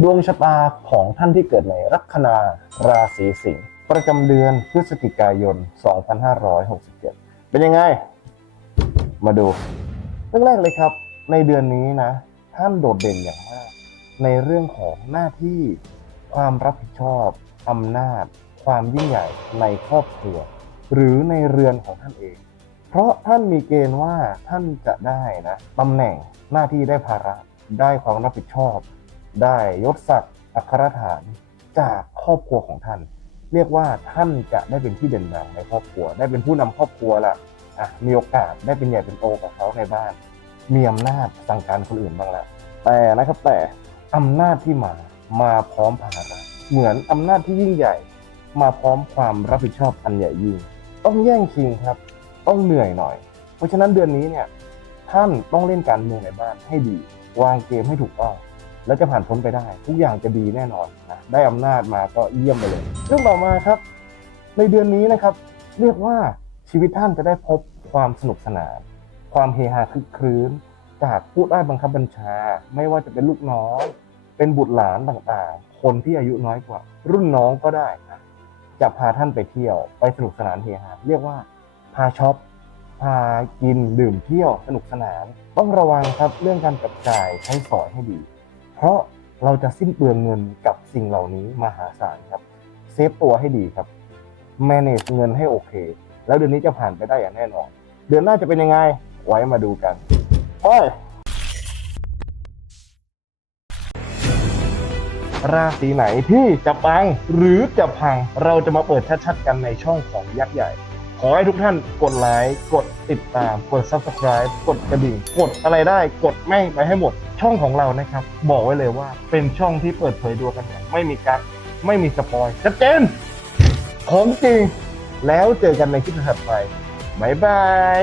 ดวงชะตาของท่านที่เกิดในลัคนาราศีสิงห์ประจำเดือนพฤศจิกายน 2567 เป็นยังไง มาดูเรื่องแรกเลยครับ ในเดือนนี้นะ ท่านโดดเด่นอย่างมาก ในเรื่องของหน้าที่ความรับผิดชอบอำนาจ ความยิ่งใหญ่ในครอบครัว หรือในเรือนของท่านเอง เพราะท่านมีเกณฑ์ว่าท่านจะได้นะตำแหน่งหน้าที่ได้ภาระได้ความรับผิดชอบ ได้ยศศักดิ์อัครฐานจากครอบครัวของท่าน เรียกว่าท่านจะได้เป็นที่เด่นดังในครอบครัว ได้เป็นผู้นำครอบครัวละอะมีโอกาสได้เป็นใหญ่เป็นโตกับเขาในบ้าน มีอำนาจสั่งการคนอื่นบ้างแล้วแต่นะครับแต่อำนาจที่มามาพร้อมภาระเหมือนอำนาจที่ยิ่งใหญ่ มาพร้อมความรับผิดชอบอันใหญ่ยิ่ง ต้องแย่งชิงครับ ต้องเหนื่อยหน่อย เพราะฉะนั้นเดือนนี้เนี่ยท่านต้องเล่นการเมืองในบ้านให้ดี วางเกมให้ถูกต้อง แล้วจะผ่านพ้นไปได้ ทุกอย่างจะดีแน่นอนนะได้อำนาจมาก็เยี่ยมไปเลยเรื่องต่อมาครับ ในเดือนนี้นะครับ เรียกว่าชีวิตท่านจะได้พบความสนุกสนาน ความเฮฮาคึกครื้น จากผู้ได้บังคับบัญชา ไม่ว่าจะเป็นลูกน้องเป็นบุตรหลานต่างๆ คนที่อายุน้อยกว่า รุ่นน้องก็ได้นะจะพาท่านไปเที่ยว ไปสนุกสนานเฮฮาเรียกว่าพาช็อปพากินดื่มเที่ยวสนุกสนาน ต้องระวังครับเรื่องการจับจ่ายใช้สอยให้ดี เพราะเราจะสิ้นเปลืองเงินกับสิ่งเหล่านี้มหาศาลครับ เซฟตัวให้ดีครับ manage เงินให้โอเค แล้วเดือนนี้จะผ่านไปได้อย่างแน่นอน เดือนหน้าจะเป็นยังไง ไว้มาดูกันโอ้ยราศีไหนที่จะปังหรือจะพังเราจะมาเปิดชัดๆกันในช่องของยักษ์ใหญ่ ขอให้ทุกท่านกดไลค์กดติดตาม กด subscribe กดกระดิ่ง กดอะไรได้ กดแม่งไปให้หมด ช่องของเรานะครับ บอกไว้เลยว่าเป็นช่องที่เปิดเผยดวงกันอย่างไม่มีกักไม่มีสปอยชัดเจนของจริง แล้วเจอกันในคลิปถัดไปบ๊ายบาย